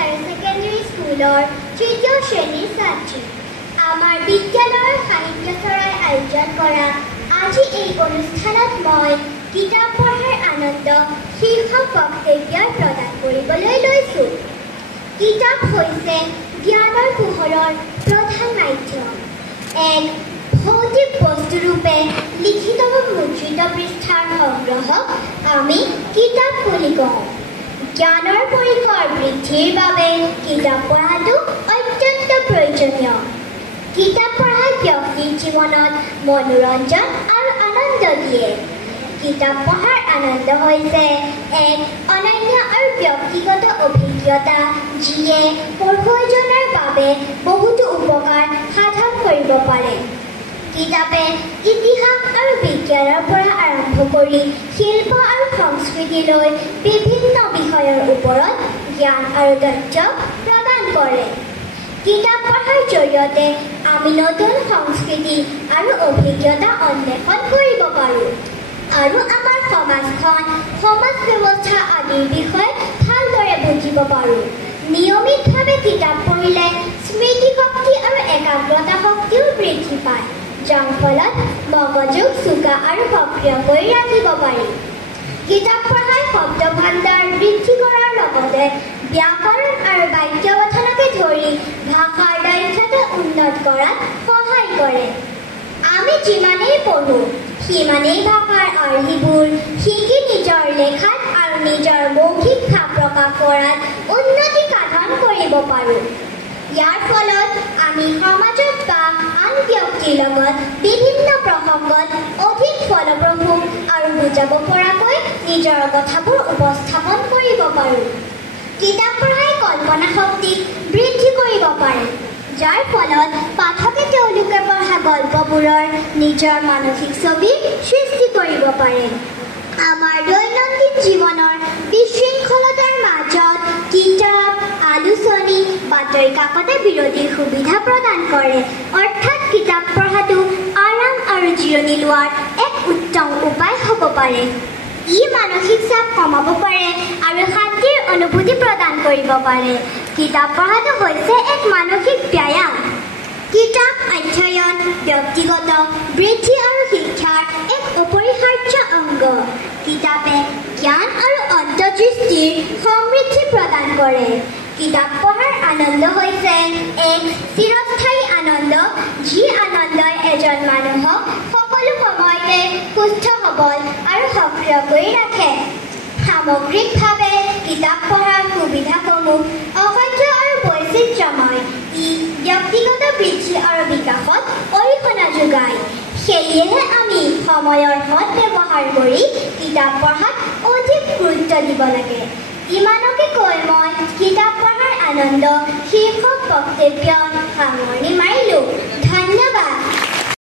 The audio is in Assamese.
হায়াৰ ছেকেণ্ডেৰী স্কুলৰ তৃতীয় শ্ৰেণীৰ ছাত্ৰী। আমাৰ বিদ্যালয়ৰ সাহিত্য চৰাই আয়োজন কৰা আজি এই অনুষ্ঠানত মই কিতাপ পঢ়াৰ আনন্দ শীৰ্ষক বক্তব্য প্ৰদান কৰিবলৈ লৈছোঁ। কিতাপ হৈছে জ্ঞানৰ পোহৰৰ প্ৰধান মাধ্যম। এক ভৌতিক বস্তুৰূপে লিখিত বা মুদ্ৰিত পৃষ্ঠাৰ সংগ্ৰহক আমি কিতাপ বুলি কওঁ। জ্ঞানৰ পৰিসৰ বৃদ্ধিৰ বাবে কিতাপ পঢ়াটো অত্যন্ত প্ৰয়োজনীয়। কিতাপ পঢ়াই ব্যক্তিৰ জীৱনত মনোৰঞ্জন আৰু আনন্দ দিয়ে। কিতাপ পঢ়াৰ আনন্দ হৈছে এক অনন্য আৰু ব্যক্তিগত অভিজ্ঞতা যিয়ে পঢ়ুৱৈজনৰ বাবে বহুতো উপকাৰ সাধন কৰিব পাৰে। কিতাপে ইতিহাস আৰু বিজ্ঞানৰ পৰা আৰম্ভ কৰি শিল্প আৰু সংস্কৃতিলৈ বিভিন্ন বিষয়ৰ ওপৰত জ্ঞান আৰু তথ্য প্ৰদান কৰে। কিতাপ পঢ়াৰ জৰিয়তে আমি নতুন সংস্কৃতি আৰু অভিজ্ঞতা অন্বেষণ কৰিব পাৰোঁ আৰু আমাৰ সমাজখন, সমাজ ব্যৱস্থা আদিৰ বিষয়ে ভালদৰে বুজিব পাৰোঁ। নিয়মিতভাৱে কিতাপ পঢ়িলে স্মৃতিশক্তি আৰু একাগ্ৰতা শক্তিও বৃদ্ধি পায়, যাৰ ফলত মগজুক চোকা আৰু সক্ৰিয় কৰি ৰাখিব পাৰি। কিতাপ পঢ়াই শব্দ ভাণ্ডাৰ বৃদ্ধি কৰাৰ লগতে ব্যাকৰণ আৰু বাক্য গঠনকে ধৰি ভাষাৰ দক্ষতা উন্নত কৰাত সহায় কৰে। আমি যিমানেই পঢ়োঁ সিমানেই ভাষাৰ আৰ্হিবোৰ শিকি নিজৰ লেখাত আৰু নিজৰ মৌখিক ভাৱ প্ৰকাশ কৰাত উন্নতি সাধন কৰিব পাৰোঁ। ইয়াৰ ফলত আমি সমাজত বা আন ব্যক্তিৰ লগত বিভিন্ন প্ৰসংগত অধিক ফলপ্ৰসূ আৰু বুজাব পৰাকৈ নিজৰ কথাবোৰ উপস্থাপন কৰিব পাৰোঁ। কিতাপ পঢ়াই কল্পনা শক্তিক বৃদ্ধি কৰিব পাৰে, যাৰ ফলত পাঠকে তেওঁলোকে পঢ়া গল্পবোৰৰ নিজৰ মানসিক ছবি সৃষ্টি কৰিব পাৰে। আমাৰ দৈনন্দিন জীৱনৰ বিশৃংখলতাৰ মাজত কিতাপ, আলোচনী, বাতৰি কাকতে বিৰতিৰ সুবিধা প্ৰদান কৰে। অৰ্থাৎ কিতাপ পঢ়াটো আৰাম আৰু জিৰণি লোৱাৰ এক উত্তম উপায় হ'ব পাৰে। ই মানসিক চাপ কমাব পাৰে আৰু শান্তিৰ অনুভূতি প্ৰদান কৰিব পাৰে। কিতাপ পঢ়াটো হৈছে এক মানসিক ব্যায়াম। কিতাপ অধ্যয়ন ব্যক্তিগত বৃদ্ধি আৰু শিক্ষাৰ এক অপৰিহাৰ্য অংগ। কিতাপে জ্ঞান আৰু অন্তৰ্দৃষ্টিৰ সমৃদ্ধি প্ৰদান কৰে। কিতাপ পঢ়াৰ আনন্দ হৈছে এক চিৰস্থায়ী আনন্দ, যি আনন্দই এজন মানুহক সকলো সময়তে সুস্থ সবল আৰু সক্ৰিয় কৰি ৰাখে। সামগ্ৰিকভাৱে কিতাপ পঢ়াৰ সুবিধাসমূহ অসংখ্য আৰু বৈচিত্ৰ্যময়। ই ব্যক্তিগত বৃদ্ধি আৰু বিকাশত অৰিহণা যোগায়। সেয়েহে আমি সময়ৰ সৎ ব্যৱহাৰ কৰি কিতাপ পঢ়াত অধিক গুৰুত্ব দিব লাগে। ইমানকে কৈ মই কিতাপ পঢ়াৰ আনন্দ শীৰ্ষক বক্তব্য সামৰণি মাৰিলোঁ।